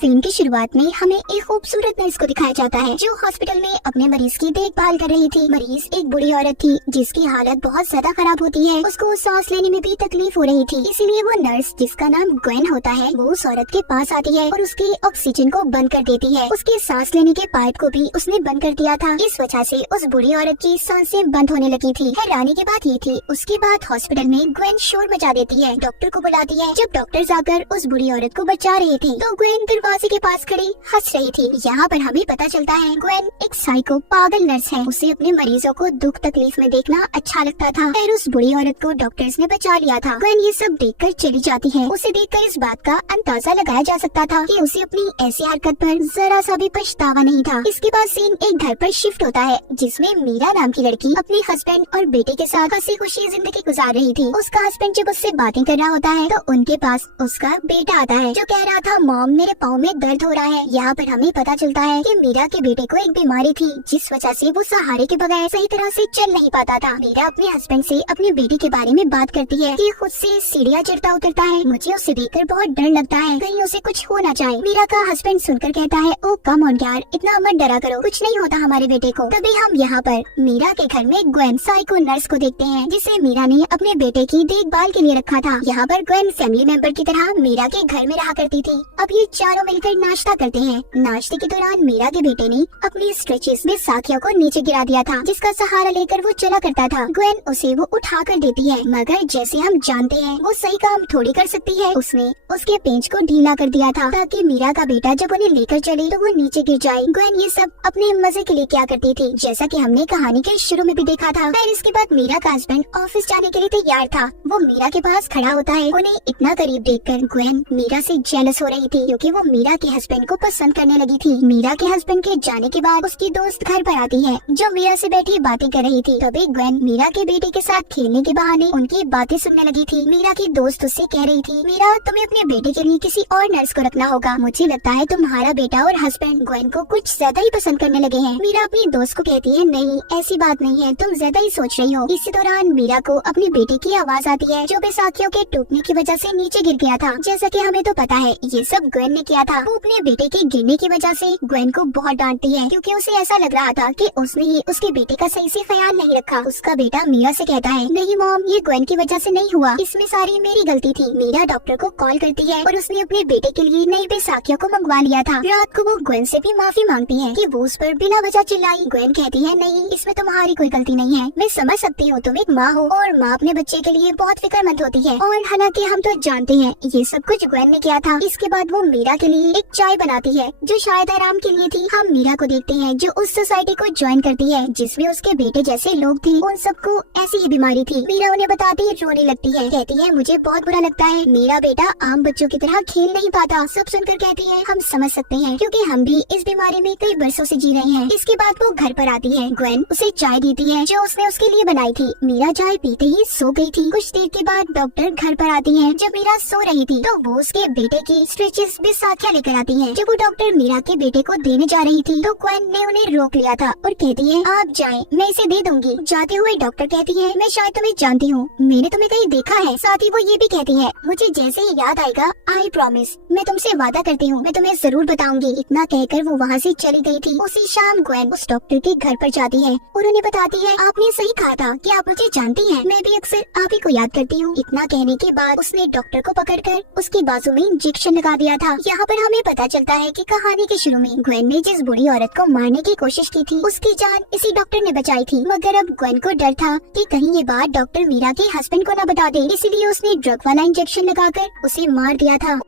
Film की शुरुआत में हमें एक खूबसूरत नर्स को दिखाया जाता है जो हॉस्पिटल में अपने मरीज की देखभाल कर रही थी। मरीज एक बुढ़ी औरत थी जिसकी हालत बहुत ज्यादा खराब होती है। उसको सांस लेने में भी तकलीफ हो रही थी, इसीलिए वो नर्स जिसका नाम ग्वेन होता है वो उस औरत के पास आती है और उसकी ऑक्सीजन को बंद कर देती है। उसके सांस लेने के पाइप को भी उसने बंद कर दिया था। इस वजह से उस बुढ़ी औरत की सांसें बंद होने लगी थी। हैरानी की बात ये थी, उसके बाद हॉस्पिटल में ग्वेन शोर मचा देती है, डॉक्टर को बुलाती है। जब डॉक्टर आकर उस बुढ़ी औरत को बचा रहे थे तो ग्वेन दरवाजे के पास खड़ी हंस रही थी। यहाँ पर हमें पता चलता है ग्वेन एक साइको पागल नर्स है। उसे अपने मरीजों को दुख तकलीफ में देखना अच्छा लगता था और उस बुढ़ी औरत को डॉक्टर्स ने बचा लिया था। ग्वेन ये सब देखकर चली जाती है। उसे देखकर इस बात का अंदाजा लगाया जा सकता था कि उसे अपनी ऐसी हरकत पर जरा सा भी पछतावा नहीं था। इसके बाद सीन एक घर पर शिफ्ट होता है जिसमें मीरा नाम की लड़की अपने हस्बैंड और बेटे के साथ हंसी खुशी जिंदगी गुजार रही थी। उसका हस्बैंड जब उससे बातें कर रहा होता है तो उनके पास उसका बेटा आता है जो कह रहा था मॉम मेरे पाँव में दर्द हो रहा है। यहाँ पर हमें पता चलता है कि मीरा के बेटे को एक बीमारी थी जिस वजह से वो सहारे के बगैर सही तरह से चल नहीं पाता था। मीरा अपने हस्बैंड से अपने बेटे के बारे में बात करती है कि खुद से सीढ़ियाँ चढ़ता उतरता है, मुझे उसे देखकर बहुत डर लगता है, कहीं उसे कुछ हो ना जाए। मीरा का हस्बैंड सुनकर कहता है ओ कम ऑन यार, इतना मत डरा करो, कुछ नहीं होता हमारे बेटे को। तभी हम यहाँ पर मीरा के घर में ग्वेन साइको नर्स को देखते हैं जिसे मीरा ने अपने बेटे की देखभाल के लिए रखा था। यहाँ पर ग्वेन फैमिली मेंबर की तरह मीरा के घर में रहा करती थी। अब ये चारों मिलकर नाश्ता करते हैं। नाश्ते के दौरान मीरा के बेटे ने अपनी स्ट्रेचेस में साखिया को नीचे गिरा दिया था जिसका सहारा लेकर वो चला करता था। ग्वेन उसे वो उठा कर देती है, मगर जैसे हम जानते हैं वो सही काम थोड़ी कर सकती है। उसने उसके पेंच को ढीला कर दिया था ताकि मीरा का बेटा जब उन्हें लेकर चले तो वो नीचे गिर जाए। ग्वेन ये सब अपने मजे के लिए क्या करती थी, जैसा कि हमने कहानी के शुरू में भी देखा था। फिर इसके बाद मीरा का हस्बैंड ऑफिस जाने के लिए तैयार था। वो मीरा के पास खड़ा होता है। उन्हें इतना करीब देखकर ग्वेन मीरा से जेलस हो रही थी क्योंकि वो मीरा के हस्बैंड को पसंद करने लगी थी। मीरा के हस्बैंड के जाने के बाद उसकी दोस्त घर पर आती है जो मीरा से बैठी बातें कर रही थी। तभी ग्वेन मीरा के बेटे के साथ खेलने के बहाने उनकी बातें सुनने लगी थी। मीरा की दोस्त उससे कह रही थी मीरा तुम्हें अपने बेटे के लिए किसी और नर्स को रखना होगा, मुझे लगता है तुम्हारा बेटा और हस्बैंड ग्वेन को कुछ ज्यादा ही पसंद करने लगे हैं। मीरा अपनी दोस्त को कहती है नहीं ऐसी बात नहीं है, तुम ज्यादा ही सोच रही हो। इसी दौरान मीरा को अपने बेटे की आवाज आती है जो बैसाखियों के टूटने की वजह से नीचे गिर गया था। जैसा कि हमें तो पता है ये सब ग्वेन ने किया था। वो अपने बेटे के गिरने की वजह से ग्वेन को बहुत डांटती है क्योंकि उसे ऐसा लग रहा था कि उसने ही उसके बेटे का सही से ख्याल नहीं रखा। उसका बेटा मीरा से कहता है नहीं मॉम ये ग्वेन की वजह से नहीं हुआ, इसमें सारी मेरी गलती थी। मीरा डॉक्टर को कॉल करती है और उसने अपने बेटे के लिए नई बैसाखियों को मंगवा लिया था। रात को वो ग्वेन से भी माफी मांगती है कि वो उस पर बिना वजह चिल्लाई। ग्वेन कहती है नहीं इसमें तुम्हारी कोई गलती नहीं है, मैं समझ सकती हूँ तुम एक माँ हो और माँ अपने बच्चे के लिए बहुत फिक्रमंद होती है। और हालांकि हम तो जानते हैं ये सब कुछ ग्वेन ने किया था। इसके बाद वो मीरा के लिए एक चाय बनाती है जो शायद आराम के लिए थी। हम मीरा को देखते हैं जो उस सोसाइटी को ज्वाइन करती है जिसमें उसके बेटे जैसे लोग थे। उन सबको ऐसी ही बीमारी थी। मीरा उन्हें बताती है, रोने लगती है, कहती है मुझे बहुत बुरा लगता है, मेरा बेटा आम बच्चों की तरह खेल नहीं पाता। सब सुनकर कहती है हम समझ सकते हैं क्योंकि हम भी इस बीमारी में कई बरसों से जी रहे हैं। इसके बाद वो घर पर आती है। ग्वेन उसे चाय देती है जो उसने उसके लिए बनाई थी। मीरा चाय पीते ही सो गई थी। कुछ देर के बाद डॉक्टर घर पर आती है। जब मीरा सो रही थी तो वो उसके बेटे की स्ट्रेचेस बैसाखियां लेकर आती है। जब वो डॉक्टर मीरा के बेटे को देने जा रही थी तो ग्वेन ने उन्हें रोक लिया था और कहती है आप जाएं, मैं इसे दे दूंगी। जाते हुए डॉक्टर कहती है मैं शायद तुम्हें जानती हूँ, मैंने तुम्हें कहीं देखा है। साथ ही वो ये भी कहती है मुझे जैसे ही याद आएगा आई प्रॉमिस, मैं तुमसे वादा करती हूँ मैं तुम्हें जरूर बताऊंगी। इतना कहकर वो वहाँ से चली गई थी। उसी शाम ग्वेन उस डॉक्टर के घर पर जाती है और उन्हें बताती है आपने सही कहा था कि आप मुझे जानती हैं, मैं भी अक्सर आप ही को याद करती हूँ। इतना कहने के बाद उसने डॉक्टर को पकड़कर उसकी बाजू में इंजेक्शन लगा दिया था। यहाँ पर हमें पता चलता है कि कहानी के शुरू में ग्वेन ने जिस बुरी औरत को मारने की कोशिश की थी उसकी जान इसी डॉक्टर ने बचाई थी। मगर अब ग्वेन को डर था कि कहीं ये बात डॉक्टर मीरा के हस्बैंड को न बता दे, इसलिए उसने ड्रग वाला इंजेक्शन लगाकर उसे मार दिया था।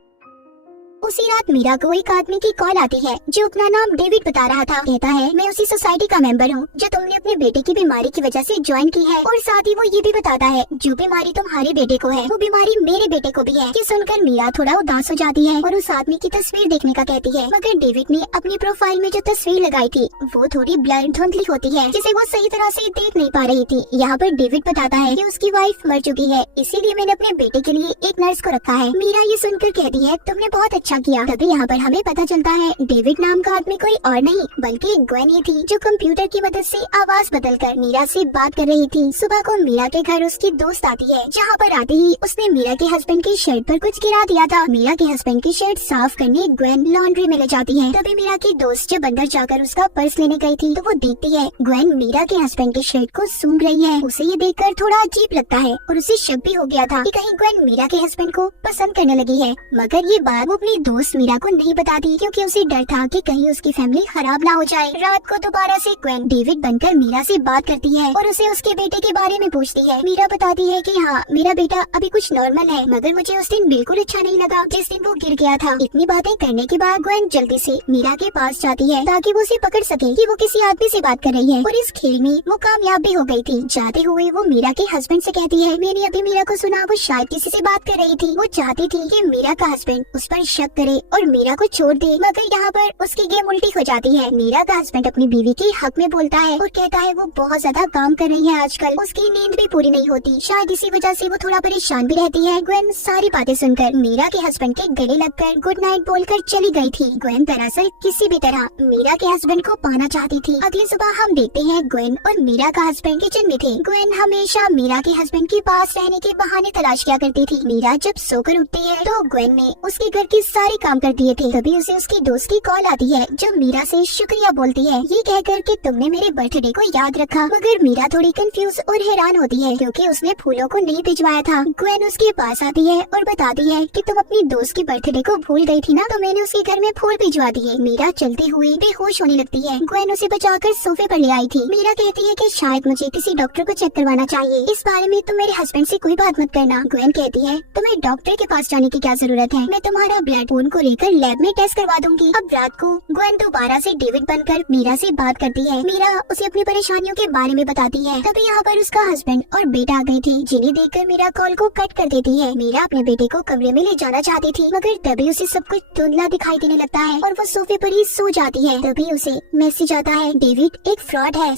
उसी रात मीरा को एक आदमी की कॉल आती है जो अपना नाम डेविड बता रहा था। कहता है मैं उसी सोसाइटी का मेंबर हूँ जो तुमने अपने बेटे की बीमारी की वजह से ज्वाइन की है। और साथ ही वो ये भी बताता है जो बीमारी तुम्हारे बेटे को है वो बीमारी मेरे बेटे को भी है। ये सुनकर मीरा थोड़ा उदास हो जाती है और उस आदमी की तस्वीर देखने का कहती है। मगर डेविड ने अपनी प्रोफाइल में जो तस्वीर लगाई थी वो थोड़ी ब्लर धुंधली होती है जिसे वो सही तरह से देख नहीं पा रही थी। यहाँ पर डेविड बताता है कि उसकी वाइफ मर चुकी है, इसीलिए मैंने अपने बेटे के लिए एक नर्स को रखा है। मीरा ये सुनकर कहती है तुमने बहुत अच्छा अच्छा किया। तभी यहाँ पर हमें पता चलता है डेविड नाम का आदमी कोई और नहीं बल्कि ग्वेन ही थी, जो कंप्यूटर की मदद से आवाज बदलकर मीरा से बात कर रही थी। सुबह को मीरा के घर उसकी दोस्त आती है, जहाँ पर आते ही उसने मीरा के हस्बैंड की शर्ट पर कुछ गिरा दिया था। मीरा के हस्बैंड की शर्ट साफ करने ग्वेन लॉन्ड्री में ले जाती है। तभी मीरा की दोस्त जब अंदर जाकर उसका पर्स लेने गई थी तो वो देखती है ग्वेन मीरा के हस्बैंड की शर्ट को सूंघ रही है। उसे ये देखकर थोड़ा अजीब लगता है और उसे शक भी हो गया था कि कहीं ग्वेन मीरा के हस्बैंड को पसंद करने लगी है। मगर ये बात वो अपनी दोस्त मीरा को नहीं बताती, क्योंकि उसे डर था कि कहीं उसकी फैमिली खराब ना हो जाए। रात को दोबारा से ग्वेन डेविड बनकर मीरा से बात करती है और उसे उसके बेटे के बारे में पूछती है। मीरा बताती है कि हाँ, मेरा बेटा अभी कुछ नॉर्मल है, मगर मुझे उस दिन बिल्कुल अच्छा नहीं लगा जिस दिन वो गिर गया था। इतनी बातें करने के बाद ग्वेन जल्दी से मीरा के पास जाती है ताकि वो उसे पकड़ सके कि वो किसी आदमी से बात कर रही है, और इस खेल में वो कामयाब भी हो गई थी। जाते हुए वो मीरा के हस्बैंड से कहती है, मैंने अभी मीरा को सुना वो शायद किसी से बात कर रही थी। वो चाहती थी कि मीरा का हस्बैंड उस पर शक करे और मीरा को छोड़ दे, मगर यहाँ पर उसकी गेम उल्टी हो जाती है। मीरा का हस्बैंड अपनी बीवी के हक में बोलता है और कहता है वो बहुत ज्यादा काम कर रही है आजकल, उसकी नींद भी पूरी नहीं होती, शायद इसी वजह से वो थोड़ा परेशान भी रहती है। ग्वेन सारी बातें सुनकर मीरा के हस्बैंड के गले लगकर गुड नाइट बोलकर चली गई थी। ग्वेन दरअसल किसी भी तरह मीरा के हस्बैंड को पाना चाहती थी। अगली सुबह हम देखते हैं ग्वेन और मीरा का हस्बैंड किचन में थे। ग्वेन हमेशा मीरा के हस्बैंड के पास रहने के बहाने तलाश किया करती थी। मीरा जब सोकर उठती है तो ग्वेन ने उसके घर के सारे काम कर दिए थे। तभी उसे उसकी दोस्त की कॉल आती है जो मीरा से शुक्रिया बोलती है, ये कहकर कि तुमने मेरे बर्थडे को याद रखा। मगर मीरा थोड़ी कंफ्यूज और हैरान होती है क्योंकि उसने फूलों को नहीं भिजवाया था। ग्वेन उसके पास आती है और बताती है कि तुम अपनी दोस्त की बर्थडे को भूल गई थी ना, तो मैंने उसके घर में फूल भिजवा दिए। मीरा चलती हुई बेहोश होने लगती है। ग्वेन उसे बचाकर सोफे पर ले आई थी। मीरा कहती है कि शायद मुझे किसी डॉक्टर को चेक करवाना चाहिए, इस बारे में तुम मेरे हस्बैंड से कोई बात मत करना। ग्वेन कहती है तुम्हें डॉक्टर के पास जाने की क्या जरूरत है, मैं तुम्हारा ब्लड खून को लेकर लैब में टेस्ट करवा दूंगी। अब रात को ग्वेन दोबारा से डेविड बनकर मीरा से बात करती है। मीरा उसे अपनी परेशानियों के बारे में बताती है। तभी यहाँ पर उसका हस्बैंड और बेटा आ गए थे, जिन्हें देखकर मीरा कॉल को कट कर देती है। मीरा अपने बेटे को कमरे में ले जाना चाहती थी, मगर तभी उसे सब कुछ धुंधला दिखाई देने लगता है और वो सोफे पर ही सो जाती है। तभी उसे मैसेज आता है डेविड एक फ्रॉड है।